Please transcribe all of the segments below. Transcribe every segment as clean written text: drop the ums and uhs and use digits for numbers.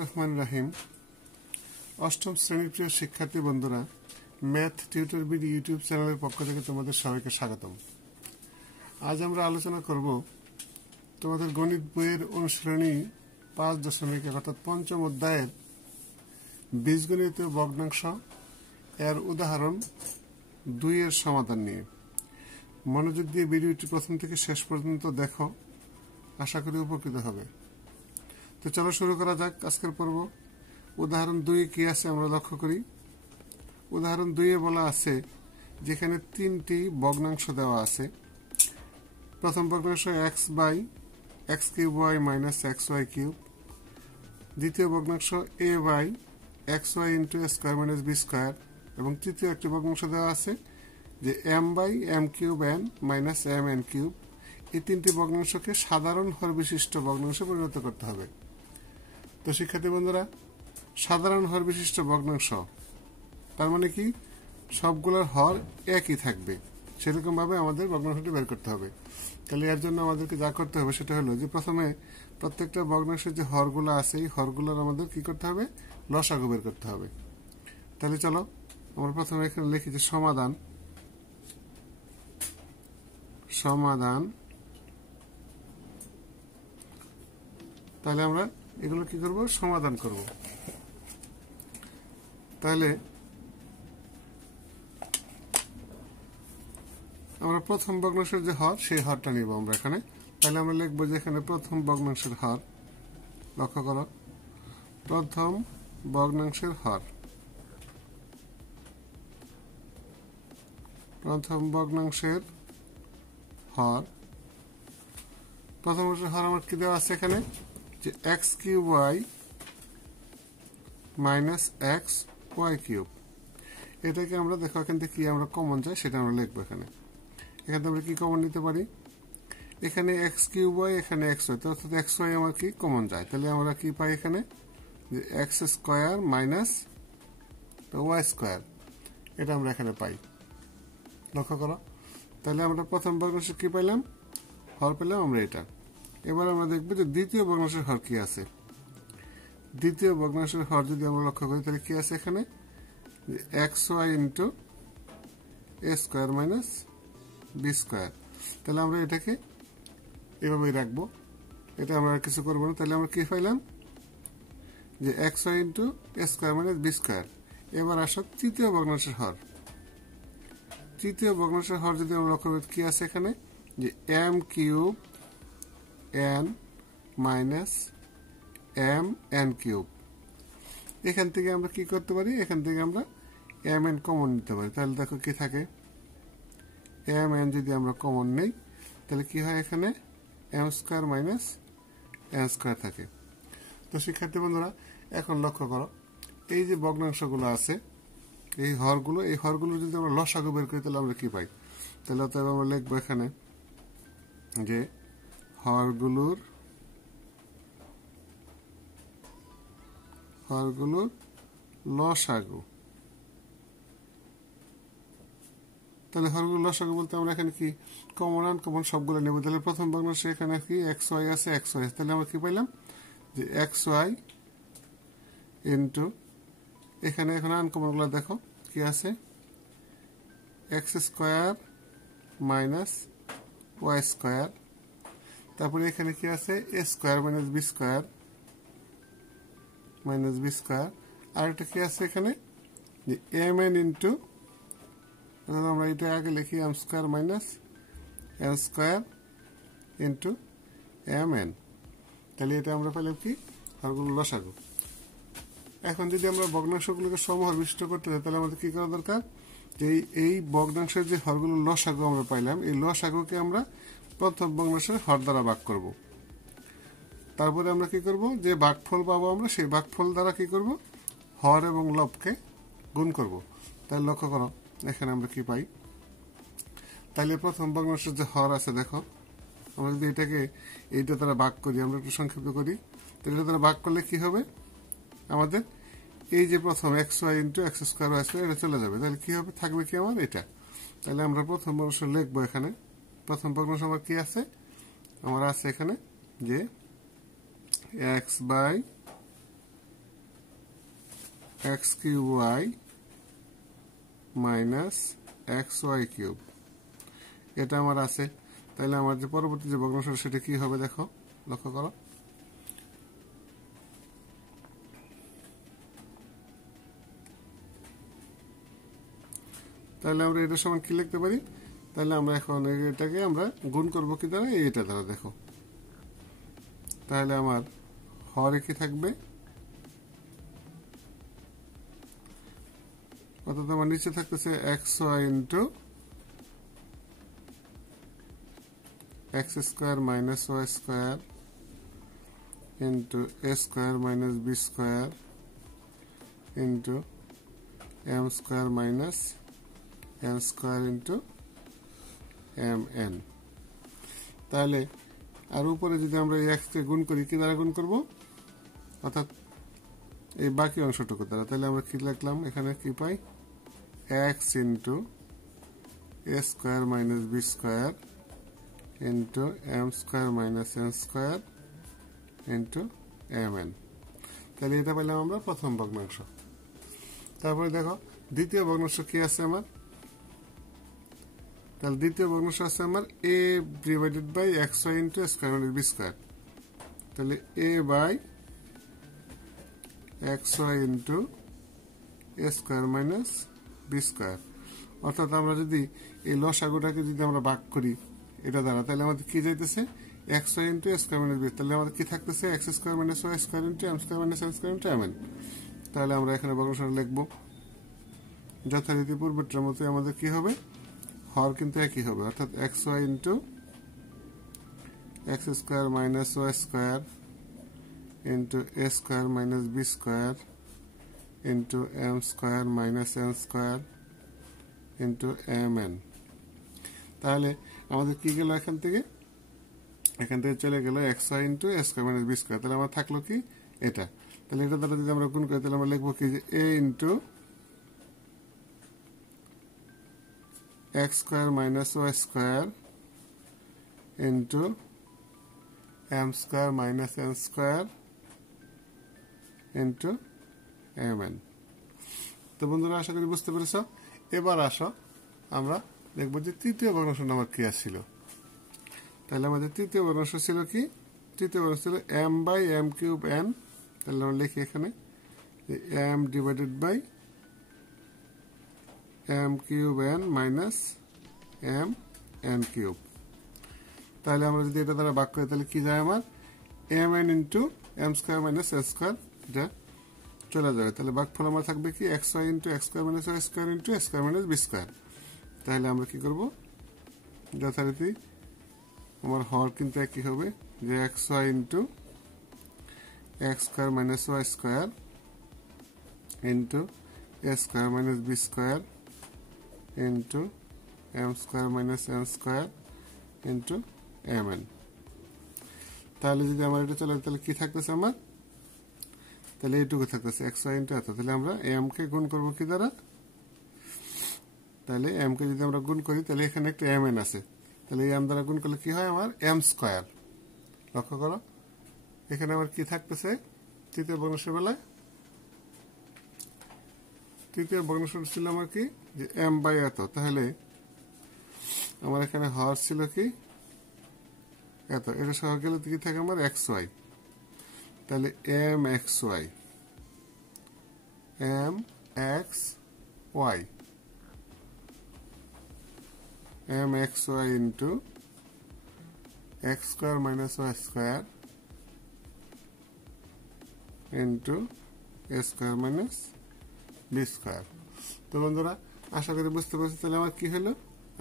রহমান রাহিম। অষ্টম শ্রেণীর প্রিয় শিক্ষার্থী বন্ধুরা, ম্যাথ টিউটর বিডি ইউটিউব চ্যানেলের পক্ষ থেকে তোমাদের সবাইকে স্বাগতম। আজ আমরা আলোচনা করব তোমাদের গণিত বইয়ের অনুশীলনী 5.1 অর্থাৎ পঞ্চম অধ্যায়ের বীজগণিতীয় ভগ্নাংশ এর উদাহরণ 2 এর সমাধান নিয়ে। মনোযোগ দিয়ে ভিডিওটি প্রথম থেকে শেষ পর্যন্ত দেখো, আশা করি উপকৃত হবে। তো চলো শুরু করা যাক আজকের পর্ব। উদাহরণ 2 কি আছে আমরা লক্ষ্য করি। উদাহরণ 2 বলা আছে যেখানে 3টি ভগ্নাংশ দেওয়া আছে। প্রথম ভগ্নাংশ x/x cube y minus xy cube, দ্বিতীয় ভগ্নাংশ a/xy into a square minus b square, এবং তৃতীয় একটি ভগ্নাংশ দেওয়া আছে যে m/m cube n minus mn cube. এই 3টি ভগ্নাংশকে সাধারণ হর বিশিষ্ট ভগ্নাংশে পরিণত করতে হবে। তো শিক্ষার্থী বন্ধুরা, সাধারণ হর বিশিষ্ট ভগ্নাংশ তার মানে কি সবগুলোর হর একই থাকবে, সেরকম ভাবে আমাদের ভগ্নাংশটি বের করতে হবে। তাহলে এর জন্য আমাদেরকে যা করতে হবে সেটা হলো যে প্রথমে প্রত্যেকটা ভগ্নাংশের যে হরগুলো আছে এই হরগুলোর আমাদের কি করতে হবে, লসাগু বের করতে হবে। তাহলে চলো আমরা প্রথমে এখানে লিখি যে সমাধান। তাহলে আমরা এগুলো কি করব, সমাধান করব। তাহলে আমরা প্রথম ভগ্নাংশের যে হর সেই হরটা নিব আমরা এখানে। তাহলে আমরা লিখবো যে এখানে প্রথম ভগ্নাংশের হর, লক্ষ্য করো, প্রথম ভগ্নাংশের হর। প্রথম ভগ্নাংশের হর আমার কি দেওয়া আছে এখানে যে x cube y minus X Y cube. এটাকে আমরা দেখো এখান থেকে কি আমরা কমন যায় সেটা আমরা লিখবো এখানে। এখান থেকে আমরা কি কমন নিতে পারি, এখানে এক্স কিউব ওয়াই, এখানে এক্স ওয়াই, অর্থাৎ এক্স ওয়াই আমার কি কমন যায়। তাহলে আমরা কি পাই এখানে যে X square minus Y square, এটা আমরা এখানে পাই, লক্ষ্য করো। তাহলে আমরা প্রথম ভগ্নাংশ কি পাইলাম, হর পেলাম আমরা এটা। এবার আমরা দেখবো যে দ্বিতীয় ভগ্নাংশের হর কি আছে। দ্বিতীয় ভগ্নাংশের হর যদি আমরা লক্ষ্য করি তাহলে কি আছে এখানে এক্স ওয়াই ইন্টু এ স্কোয়ার মাইনাস বি স্কোয়ার। তাহলে আমরা এটাকে এভাবেই রাখবো, এটা আমরা আর কিছু করবো না। তাহলে আমরা কি পাইলাম যে এক্স ওয়াই ইন্টু এ স্কোয়ার মাইনাস বি স্কোয়ার। এবার আসো তৃতীয় ভগ্নাংশের হর। তৃতীয় ভগ্নাংশের হর যদি আমরা লক্ষ্য করি কি আছে এখানে যে M cube N minus M N cube. এখান থেকে আমরা কি করতে পারি, এখান থেকে আমরা এম এন কমন নিতে পারি। তাহলে দেখো কি থাকে, এম এন যদি আমরা কমন নেই তাহলে কি হয় এখানে M square minus N square থাকে। তো শিক্ষার্থী বন্ধুরা এখন লক্ষ্য করো, এই যে ভগ্নাংশগুলো আছে এই হরগুলো যদি আমরা লসাগু বের করি তাহলে আমরা কি পাই। তাহলে আমরা লিখবো এখানে যে হরগুলোর লসাগু। তাহলে হরগুলো লসাগু বলতে আমরা এখানে কি কমন আনকমন সবগুলো নেব। তাহলে প্রথম ভগ্নাংশে এখানে কি এক্স ওয়াই আছে, এক্স ওয়াই, তাহলে আমরা কি পাইলাম যে এক্স ওয়াই ইন্টু এখানে এখন আনকমন গুলো দেখো কি আছে X square minus Y square. তারপরে এখানে কি আছে A square minus B square আর একটা কি আছে এখানে যে এম এন ইন্টু, আমরা এটা আগে লিখি M square minus N square into M N. তাহলে এটা আমরা পেলাম কি হরগুলো লসাগু। এখন যদি আমরা ভগ্নাংশগুলোকে সমহর বিশিষ্ট করতে চাই তাহলে আমাদের কি করা দরকার, যে এই ভগ্নাংশের যে হরগুলো লসাগু আমরা পাইলাম এই লসাগুকে আমরা প্রথম ভগ্নাংশের হর দ্বারা ভাগ করব। তারপরে আমরা কি করব, যে ভাগফল পাবো আমরা সেই ভাগফল দ্বারা কি করব, হর এবং লবকে গুণ করব। তাহলে লক্ষ্য করো এখানে আমরা কি পাই। তাহলে প্রথম ভগ্নাংশের যে হর আছে দেখো, আমরা যদি এটাকে এইটা দ্বারা ভাগ করি, আমরা একটু সংক্ষিপ্ত করি, তাহলে এটা দ্বারা ভাগ করলে কি হবে আমাদের এই যে প্রথম X Y into x square Y square এটা চলে যাবে। তাহলে কি হবে, থাকবে কি আমার এটা। তাহলে আমরা প্রথম ভগ্নাংশ লিখবো এখানে। প্রথম ভগ্নাংশ আমার কি আছে, আমার আছে এখানে যে x/, X cube Y minus X Y cube, এটা আমার আছে। তাহলে আমার যে পরবর্তী যে ভগ্নাংশ সেটা কি হবে দেখো, লক্ষ্য করো। তাহলে আমরা এটা সমান কি লিখতে পারি? তাহলে আমরা এখন এটাকে আমরা গুণ করব কি দ্বারা? এটা দ্বারা। দেখো তাহলে আমার হরে কি থাকবে, অর্থাৎ আমার নিচে থাকতেছে x Y into x square minus Y square into এ square minus B square into M square minus N square into M N. তাহলে আর উপরে যদি আমরা এক্সকে গুণ করি, কি দ্বারা গুণ করব? অর্থাৎ এই বাকি অংশটুকু দ্বারা। তাহলে আমরা কি লিখলাম এখানে, কি পাই? এক্স ইন্টু এ square minus B square into M square minus N square into M N. তাহলে এটা পেলাম আমরা প্রথম ভগ্নাংশ। তারপরে দেখো দ্বিতীয় ভগ্নাংশ কি আছে আমার? তাহলে দ্বিতীয় ভগ্নাংশ আছে আমার a divided by x Y into square minus B square. তাহলে a by x Y into A square minus B square. অর্থাৎ আমরা যদি এই লসাগুটাকে যদি আমরা ভাগ করি এটা দ্বারা, তাহলে আমাদের কি যাইতেছে? এক্স ওয়াই ইন্টু এ স্কোয়ার মাইনাস বি। তাহলে আমাদের কি থাকতেছে? X square minus Y square into M square minus N square into M N. তাহলে আমরা এখানে ভগ্নাংশ লিখবো যথারীতি পূর্বেরটার মতো। আমাদের কি হবে? হর কিন্তু একই হবে, অর্থাৎ x Y into x square minus Y square into এ square minus B square into M square minus N square into M N. তাহলে আমাদের কি গেল এখান থেকে? এখান থেকে চলে গেল এক্স ওয়াই ইন্টু এ স্কোয়ার মাইনাস বি স্কোয়ার। তাহলে আমার থাকলো কি? এটা। তাহলে এটা দ্বারা যদি আমরা গুণ করি তাহলে আমরা লিখবো কি, যে a into x square minus Y square into M square minus N square into M n. তো বন্ধুরা আশা করি বুঝতে পেরেছ। এবার আসো আমরা দেখবো যে তৃতীয় ভগ্নাংশ আমার কি ছিল। তাহলে আমাদের তৃতীয় ভগ্নাংশ ছিল কি? তৃতীয় ভগ্নাংশ ছিল M by M cube N. তাহলে আমরা লিখি এখানে M divided by M cube N minus M N cube. তাহলে আমরা যদি এটা দ্বারা ভাগ করি তাহলে কি যায় আমার? M N into M square minus N square, এটা চলে যাবে। তাহলে ভাগফল আমার থাকবে কি? X Y into x square minus Y square into x square minus B square. তাহলে আমরা কি করবো? যথারীতি আমার হর কিন্তু একই হবে, যে x Y into x square minus Y square into এ square minus B square into M square minus N square into M N. তাহলে যদি আমার এটা চলে তাহলে কি থাকতেছে আমার? তাহলে এইটুকু থাকতেছে এক্স ওয়াই ইন্টু এত। তাহলে আমরা এম কে গুণ করবো কি দ্বারা? তাহলে এম কে যদি আমরা গুণ করি তাহলে এখানে একটা এম এন আছে। তাহলে এই এম দ্বারা গুণ করলে কি হয় আমার? M square. লক্ষ্য করো এখানে আমার কি থাকতেছে তৃতীয় ভগ্নাংশের বেলায়? তৃতীয় ভগ্নাংশ ছিল আমার কি, যে এম বাই এত। তাহলে আমার এখানে হর ছিল কি? এত। এটা সহ গেলে কি থাকে আমার? X y. তাহলে m x y, m x y, m x Y into x square minus Y square into এ স্কোয়ার মাইনাস বি স্কোয়ার। তো বন্ধুরা আশা করি বুঝতে পারছি। তাহলে আমার কি হলো?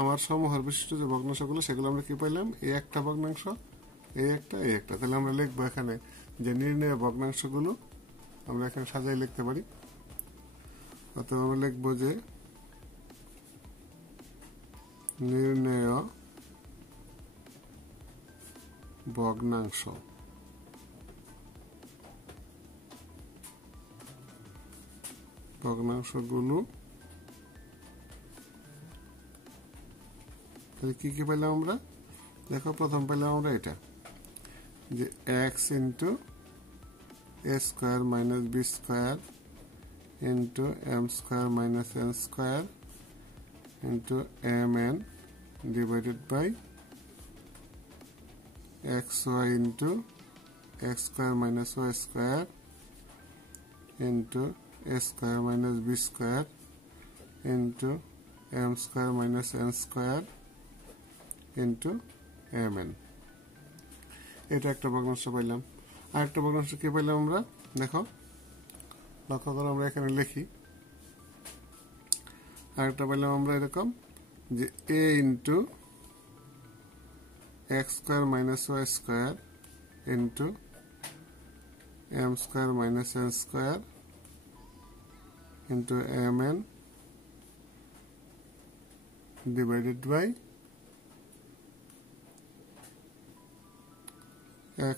আমার সমহর বিশিষ্ট যে ভগ্নাংশগুলো সেগুলো আমরা কি পাইলাম? এই একটা ভগ্নাংশ, এই একটা, এই একটা। তাহলে আমরা লিখবো এখানে যে নির্ণয় ভগ্নাংশগুলো আমরা এখানে সাজাই লিখতে পারি। অথবা আমরা লিখবো যে নির্ণয় ভগ্নাংশ। ভগ্নাংশগুলো তাহলে কি কি পেলাম আমরা? দেখো প্রথম পেলাম আমরা এটা, যে x into A square minus B square into m square minus n square into mn divided by xy into x square minus y square into a square minus b square into m square minus n square into mn এটা একটা ভগ্নাংশ পাইলাম আরেকটা ভগ্নাংশ কি পাইলাম আমরা দেখো লক্ষ্য করো আমরা এখানে লিখি আরেকটা পাইলাম আমরা এরকম যে a into x square minus y square into m square minus n square into mn divided by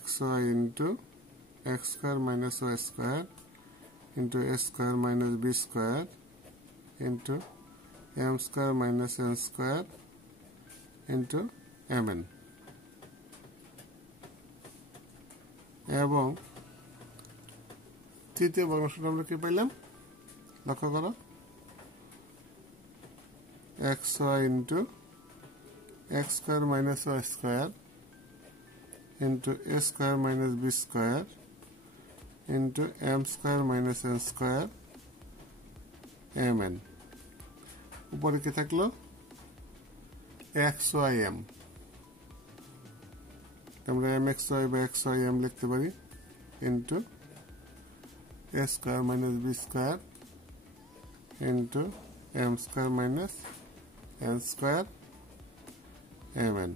xy into x square minus y square into a square minus b square into m square minus n square into mn এবং তৃতীয় ভগ্নাংশটা আমরা কি পাইলাম লক্ষ্য করো xy into x square minus y square into a square minus b square into m square minus n square mn উপরে কি থাকলো xym আমরা mxy বা xym লিখতে পারি into a square minus b square into m square minus n square mn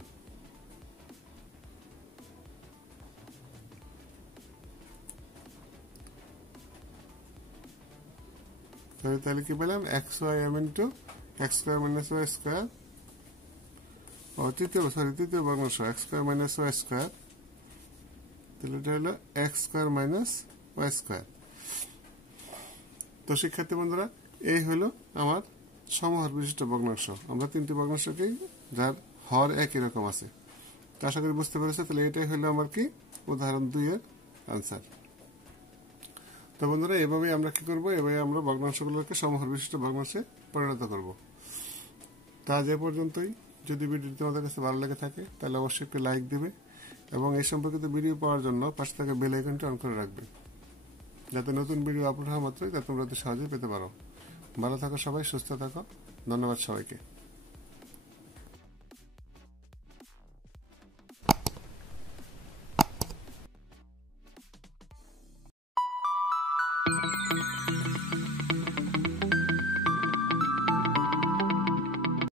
তাহলে কি পেলাম xym into x square minus y square তৃতীয় ভগ্নাংশ x square minus y square তাহলে এটা হলো x square minus y square তো শিক্ষার্থী বন্ধুরা এই হলো আমার সমহর বিশিষ্ট ভগ্নাংশ আমরা তিনটি ভগ্নাংশকেই যার হর একই রকম আছে তো আশা করি বুঝতে পেরেছো তাহলে এটাই হলো আমার কি উদাহরণ 2 এর आंसर তো বন্ধুরা এভাবেই আমরা কি করব এভাবে আমরা ভগ্নাংশগুলোকে সমহর বিশিষ্ট ভগ্নাংশে পরিণত করব তা আজ এ পর্যন্তই যদি ভিডিওটি তোমাদের কাছে ভালো লেগে থাকে তাহলে অবশ্যই একটি লাইক দিবে এবং এই সম্পর্কিত ভিডিও পাওয়ার জন্য পাশে থাকা বেল আইকনটি অন করে রাখবে যাতে নতুন ভিডিও আপলোড হওয়া মাত্রই তা তোমরা সহজেই পেতে পারো ভালো থাকো সবাই সুস্থ থাকো ধন্যবাদ সবাইকে